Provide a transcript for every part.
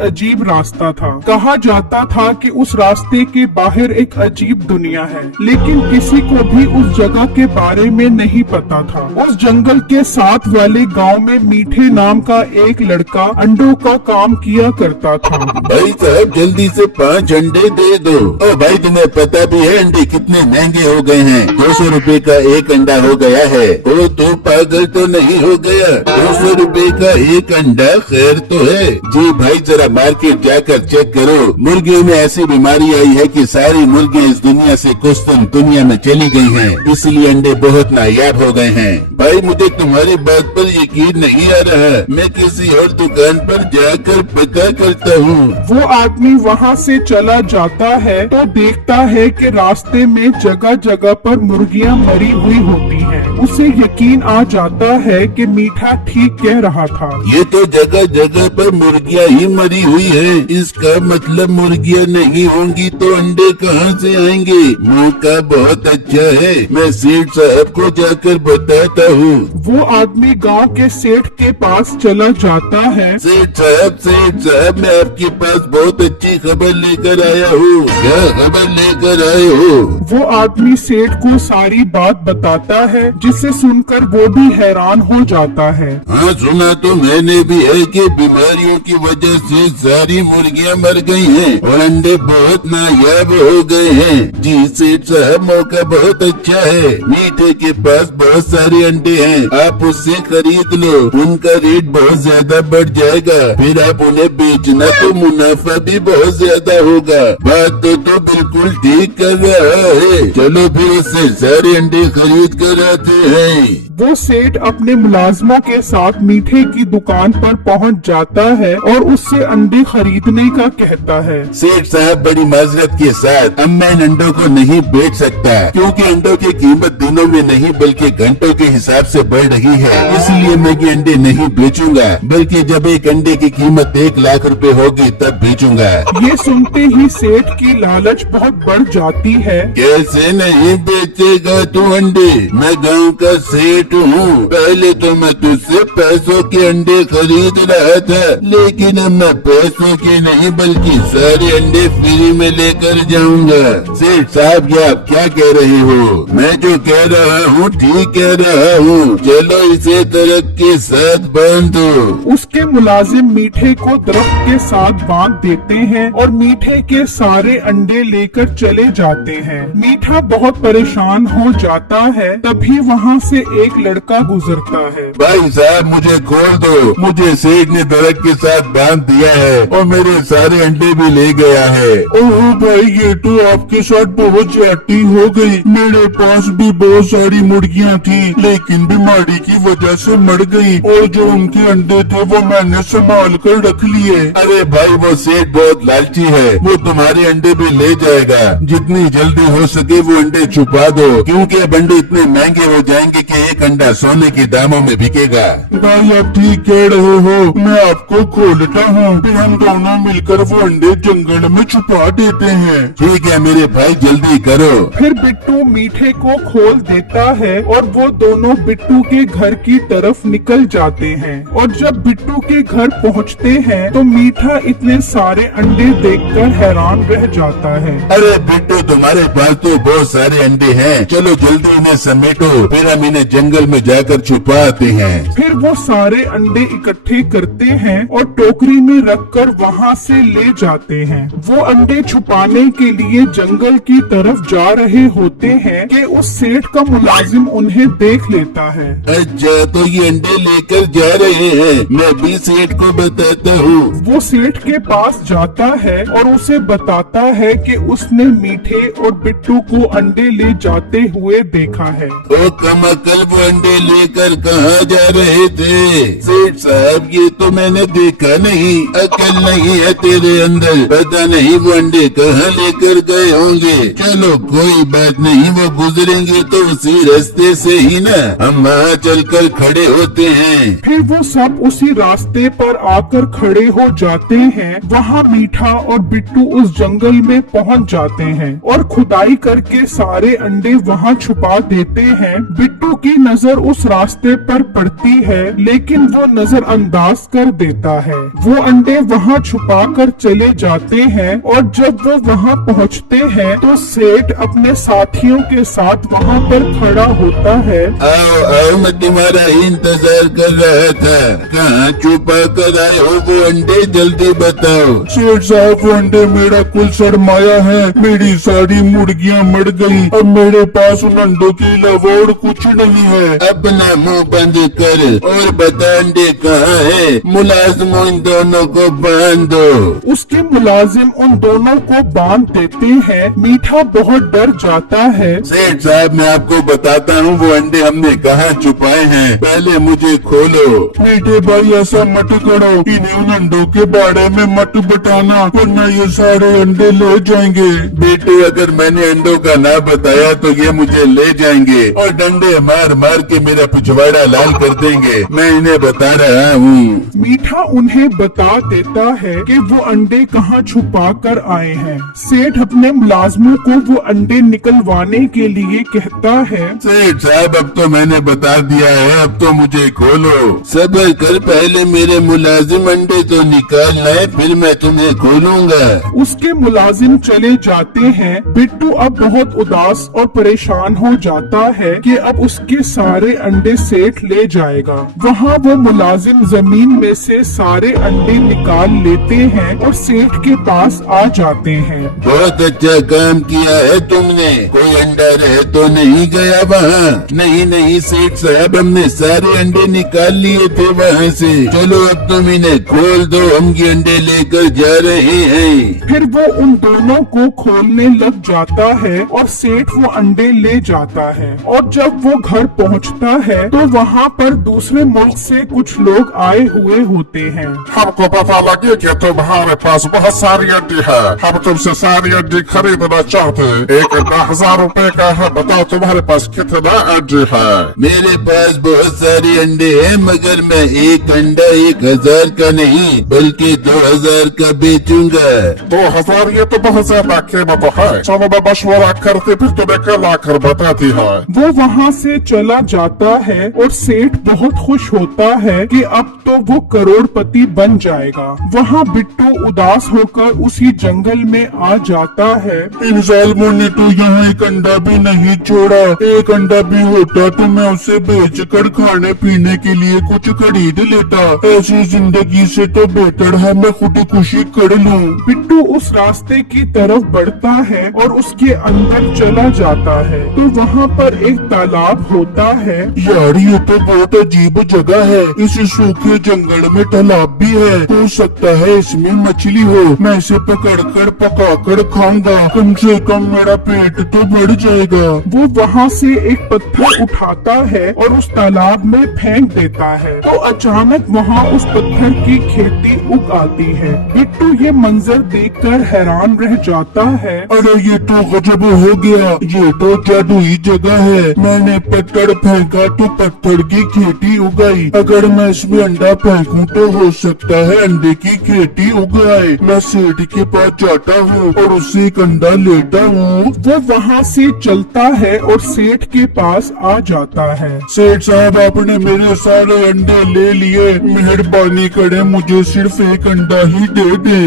अजीब रास्ता था। कहा जाता था कि उस रास्ते के बाहर एक अजीब दुनिया है, लेकिन किसी को भी उस जगह के बारे में नहीं पता था। उस जंगल के साथ वाले गांव में मीठे नाम का एक लड़का अंडों का काम किया करता था। भाई साहब जल्दी से 5 अंडे दे दो। ओ भाई तुम्हें पता भी है अंडे कितने महंगे हो गए हैं? 200 रुपए का एक अंडा हो गया है। ओ तो पागल तो नहीं हो गया? 200 रुपए का एक अंडा खैर तो है। जी भाई जरा मार्केट जाकर चेक करो, मुर्गियों में ऐसी बीमारी आई है कि सारी मुर्गियाँ इस दुनिया से कुछ दुनिया में चली गई हैं, इसलिए अंडे बहुत नायाब हो गए हैं। भाई मुझे तुम्हारी बात पर यकीन नहीं आ रहा, मैं किसी और दुकान पर जाकर पता करता हूँ। वो आदमी वहाँ से चला जाता है तो देखता है कि रास्ते में जगह जगह पर मुर्गियाँ मरी हुई होती हैं। उसे यकीन आ जाता है कि मीठा ठीक कह रहा था। ये तो जगह जगह पर मुर्गियाँ ही मरी हुई है, इसका मतलब मुर्गियाँ नहीं होंगी तो अंडे कहाँ से आएंगे? मौका बहुत अच्छा है, मैं सेठ साहब को जाकर बताता हूँ। वो आदमी गांव के सेठ के पास चला जाता है। सेठ साहब मैं आपके पास बहुत अच्छी खबर लेकर आया हूँ। क्या खबर लेकर आए हो? वो आदमी सेठ को सारी बात बताता है, जिसे सुनकर वो भी हैरान हो जाता है। हाँ सुना तो मैंने भी है कि बीमारियों की वजह से सारी मुर्गियाँ मर गई हैं और अंडे बहुत नायाब हो गए हैं। जी सेठ साहब मौका बहुत अच्छा है, मीठे के पास बहुत सारे अंडे हैं, आप उससे खरीद लो, उनका रेट बहुत ज्यादा बढ़ जाएगा, फिर आप उन्हें बेचना तो मुनाफा भी बहुत ज्यादा होगा। बात तो बिल्कुल ठीक कर रहा है, चलो फिर उससे सारे अंडे खरीद कर आते हैं। वो सेठ अपने मुलाजमों के साथ मीठे की दुकान पर पहुंच जाता है और उससे अंडे खरीदने का कहता है। सेठ साहब बड़ी माजरत के साथ अब मैं इन अंडों को नहीं बेच सकता, क्योंकि अंडों की कीमत दिनों में नहीं बल्कि घंटों के हिसाब से बढ़ रही है, इसलिए मैं ये अंडे नहीं बेचूंगा, बल्कि जब एक अंडे की कीमत 1 लाख रुपए होगी तब बेचूंगा। ये सुनते ही सेठ की लालच बहुत बढ़ जाती है। कैसे नहीं बेचेगा तू अंडे? मैं गांव का सेठ हूँ, पहले तो मैं तुझसे पैसों के अंडे खरीद रहा था, लेकिन अब मैं पैसों के नहीं बल्कि सारे अंडे फ्री में लेकर जाऊंगा। सेठ साहब ये आप क्या कह रहे हो? मैं जो कह रहा हूँ ठीक कह रहा हूँ, चलो इसे दरख्त के साथ बांध दो। उसके मुलाजिम मीठे को दरख्त के साथ बांध देते हैं और मीठे के सारे अंडे लेकर चले जाते हैं। मीठा बहुत परेशान हो जाता है, तभी वहाँ से एक लड़का गुजरता है। भाई साहब मुझे खोल दो, मुझे सेठ ने दरख्त के साथ बांध दिया है और मेरे सारे अंडे भी ले गया है। ओह भाई ये तो आपके साथ बहुत ज्यादती हो गई, मेरे पास भी बहुत सारी मुर्गियाँ थी, लेकिन बीमारी की वजह से मर गई और जो उनके अंडे थे वो मैंने संभाल कर रख लिए। अरे भाई वो सेठ बहुत लालची है, वो तुम्हारे अंडे भी ले जाएगा, जितनी जल्दी हो सके वो अंडे छुपा दो, क्योंकि अब अंडे इतने महंगे हो जाएंगे कि एक अंडा सोने के दामों में बिकेगा। भाई आप ठीक कह रहे हो, मैं आपको खोलता हूँ, फिर हम दोनों मिलकर वो अंडे जंगल में छुपा देते हैं। ठीक है मेरे भाई जल्दी करो। फिर बिट्टू मीठे को खोल देता है और वो दोनों बिट्टू के घर की तरफ निकल जाते हैं। और जब बिट्टू के घर पहुँचते हैं तो मीठा इतने सारे अंडे देखकर हैरान रह जाता है। अरे बिट्टू तुम्हारे पास तो बहुत सारे अंडे हैं, चलो जल्दी इन्हें समेटो, फिर हम इन्हें जंगल में जाकर छुपाते हैं। फिर वो सारे अंडे इकट्ठे करते हैं और टोकरी में रखकर वहाँ से ले जाते हैं। वो अंडे छुपाने के लिए जंगल की तरफ जा रहे होते हैं कि उस सेठ का मुलाजिम उन्हें देख लेता है। अच्छा तो ये अंडे लेकर जा रहे हैं, मैं भी सेठ को बताता हूँ। वो सेठ के पास जाता है और उसे बताता है कि उसने मीठे और बिट्टू को अंडे ले जाते हुए देखा है। ओ कमाकल वो अंडे लेकर कहाँ जा रहे थे? सेठ साहब ये तो मैंने देखा नहीं, अकल नहीं है तेरे अंदर, पता नहीं वो अंडे कहाँ लेकर गए होंगे। चलो कोई बात नहीं, वो गुजरेंगे तो उसी रास्ते से ही ना, हम वहाँ चलकर खड़े होते हैं। फिर वो सब उसी रास्ते पर आकर खड़े हो जाते हैं। वहाँ मीठा और बिट्टू उस जंगल में पहुँच जाते हैं और खुदाई करके सारे अंडे वहाँ छुपा देते हैं। बिट्टू की नजर उस रास्ते पर पड़ती है, लेकिन वो नजरअंदाज कर देता है। वो अंडे वहाँ छुपा कर चले जाते हैं और जब वो वहाँ पहुँचते हैं तो सेठ अपने साथियों के साथ वहाँ पर खड़ा होता है। आओ आओ, मैं तुम्हारा ही इंतजार कर रहा था। कहाँ छुपा कर आए हो वो अंडे, जल्दी बताओ। सेठ साहब, वो अंडे मेरा कुल सरमाया है। मेरी सारी मुर्गियाँ मर गई। अब मेरे पास उन अंडों के अलावा और कुछ नहीं है। अपना मुंह बंद कर और बता अंडे कहाँ है। मुलाजिम इन दोनों को बांध दो। उसके मुलाजिम उन दोनों को बांध देते हैं। मीठा बहुत डर जाता है। सेठ साहब, मैं आपको बताता हूँ वो अंडे हमने कहाँ छुपाए हैं, पहले मुझे खोलो। मीठे भाई, ऐसा मत करो। इन्हें उन अंडों के बारे में मत बताना, वरना ये सारे अंडे ले जाएंगे। बेटे, अगर मैंने अंडों का ना बताया तो ये मुझे ले जाएंगे और डंडे मार मार के मेरा पिछवाड़ा लाल कर देंगे। मैं इन्हें बता रहा हूँ। मीठा उन्हें बता देता है कि वो अंडे कहाँ छुपा कर आए हैं। सेठ अपने मुलाजमों को वो अंडे निकलवाने के लिए कहता है। सेठ साहब, अब तो मैंने बता दिया है, अब तो मुझे खोलो। सब्र कर, पहले मेरे मुलाजिम अंडे तो निकालना है, फिर मैं तुम्हें खोलूंगा। उसके मुलाजिम चले जाते हैं। बिट्टू अब बहुत उदास और परेशान हो जाता है कि अब उसके सारे अंडे सेठ ले जाएगा। वहाँ वो मुलाजिम जमीन में से सारे अंडे निकाल लेते हैं और सेठ के पास आ जाते हैं। बहुत अच्छा काम किया है तुमने। कोई अंडा रह तो नहीं गया वहाँ? नहीं नहीं सेठ साहब, हमने सारे अंडे निकाल लिए थे वहाँ से। चलो अब तुम इन्हें खोल दो, हम ये अंडे लेकर जा रहे हैं। फिर वो उन दोनों को खोलने लग जाता है और सेठ वो अंडे ले जाता है। और जब वो घर पहुंचता है तो वहाँ पर दूसरे मुल्क से कुछ लोग आए हुए होते हैं। हमको पता लगे कि तुम्हारे पास बहुत सारी अंडी है। हम तुमसे सारी अंडी खरीदना चाहते हैं। एक अंडा 1000 रुपए का है। बताओ तुम्हारे पास कितना अंडी है? मेरे पास बहुत सारे अंडे हैं, मगर मैं एक अंडा 1000 का नहीं बल्कि 2000 का बेचूंगा। 2000? ये तो बहुत ज्यादा कीमत है। चलो मैं मशवरा करके फिर तुम्हें कल आकर बताती है। वो वहाँ से चला जाता है और सेठ बहुत खुश होता है कि अब तो वो करोड़पति बन जाएगा। वहाँ बिट्टू उदास होकर उसी जंगल में आ जाता है। इन जालिमों ने तो यहाँ एक अंडा भी नहीं छोड़ा। एक अंडा भी होता तो मैं उसे बेचकर खाने पीने के लिए कुछ खरीद लेता। ऐसी जिंदगी से तो बेहतर है मैं खुदकुशी कर लूं। बिट्टू उस रास्ते की तरफ बढ़ता है और उसके अंदर चला जाता है तो वहाँ पर एक तालाब होता है। यार, ये तो बहुत अजीब जगह है। इस सूखे जंगल में तालाब भी है। हो सकता है इसमें मछली हो। मैं इसे पकड़कर पकाकर खाऊंगा। कम से कम मेरा पेट तो बढ़ जाएगा। वो वहाँ से एक पत्थर उठाता है और उस तालाब में फेंक देता है तो अचानक वहाँ उस पत्थर की खेती उग आती है। बिट्टू ये मंजर देखकर हैरान रह जाता है। अरे ये तो गजब हो गया। ये तो जादुई जगह है। मैंने पत्थर फेंका तो पत्थर की खेती उगाई। अगर मैं इसमें अंडा फेंकूं तो हो सकता है अंडे की खेती उग आए। मैं सेठ के पास जाता हूँ और उससे एक अंडा लेता हूँ। वो वहाँ से चलता है और सेठ के पास आ जाता है। सेठ साहब, आपने मेरे सारे अंडे ले लिए। मेहरबानी करें, मुझे सिर्फ एक अंडा ही दे दे।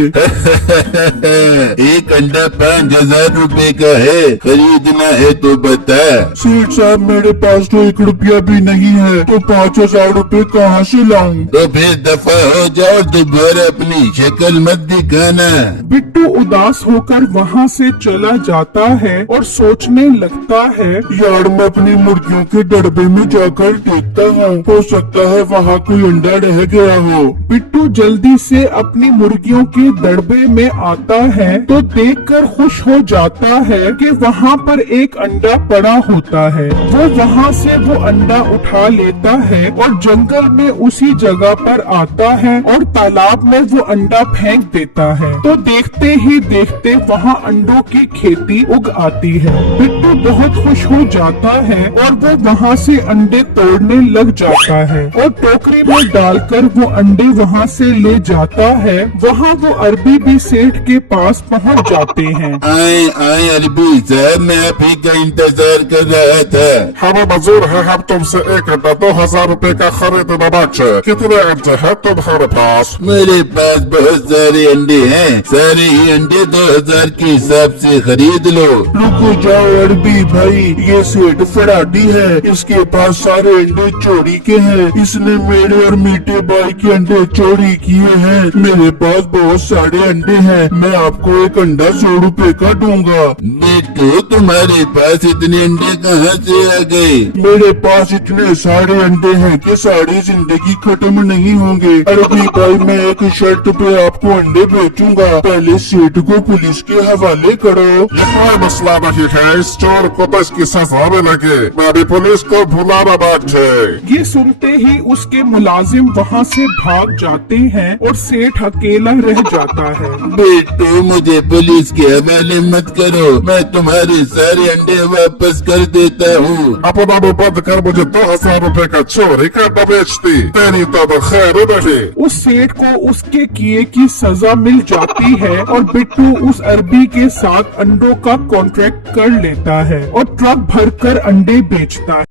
एक अंडा 5000 रुपए का है, खरीदना है तो बता। सेठ साहब, मेरे पास तो 1 रुपया भी नहीं है, तो 5000 रुपए कहाँ से लाऊं? तो फिर दफा हो जाओ, दोबारा अपनी शक्ल मत दिखाना। बिट्टू उदास होकर वहाँ से चला जाता है और सोचने लगता है। यार, मैं अपनी मुर्गियों के डब्बे में जाकर देखता हूँ। हो सकता है वहाँ कोई अंडा रह गया हो। बिट्टू जल्दी से अपनी मुर्गियों के दड़बे में आता है तो देखकर खुश हो जाता है कि वहाँ पर एक अंडा पड़ा होता है। वो वहाँ से वो अंडा उठा लेता है और जंगल में उसी जगह पर आता है और तालाब में वो अंडा फेंक देता है। तो देखते ही देखते वहाँ अंडों की खेती उग आती है। बिट्टू बहुत खुश हो जाता है और वो वहाँ से अंडे तोड़ने लग जाता है और टोकरी में डालकर वो अंडे वहाँ से ले जाता है। वहाँ वो अरबी भी सेठ के पास पहुँच जाते हैं। आए आए अरबी साहब, मैं आप ही का इंतजार कर रहा था। हमें मंजूर है, हम तुमसे एक अंडा 2000 रुपए का खरीदना बच्चे। कितने अंडे हैं तुम्हारे पास? मेरे पास बहुत सारे अंडे हैं, सारे ही अंडे 2000 के हिसाब से खरीद लो। रुको जाओ अरबी भाई, ये सेठ फराडी है, इसके पास सारे अंडे चोरी के हैं। इसने मेरे और मीठे भाई के अंडे चोरी किए हैं। मेरे पास बहुत सारे अंडे हैं, मैं आपको एक अंडा 100 रुपए का दूंगा। बेटू तुम्हारे पास इतने अंडे कहाँ से आ गए? मेरे पास इतने सारे अंडे हैं कि सारी जिंदगी खत्म नहीं होंगे। अरबी भाई मैं एक शर्त पे आपको अंडे बेचूंगा, पहले सेठ को पुलिस के हवाले करो। ये कोई मसला नहीं है, इस चोर को तो इसकी सजा मिलेगी। मैं भी पुलिस को बुलाना बच्चे। ये सुनते ही उसके मुलाजिम वहाँ से भाग जाते हैं और सेठ अकेला रह जाता है। बेटू मुझे पुलिस के हवाले मत करो, मैं तुम्हारे सारे अंडे वापस कर देता हूँ। अपना मुंह बंद कर, मुझे 2000 रुपए का चोरी का अंडा बेचती, तेरी तो खैर नहीं। उस सेठ को उसके किए की सजा मिल जाती है और बिट्टू उस अरबी के साथ अंडों का कॉन्ट्रैक्ट कर लेता है और ट्रक भरकर अंडे बेचता है।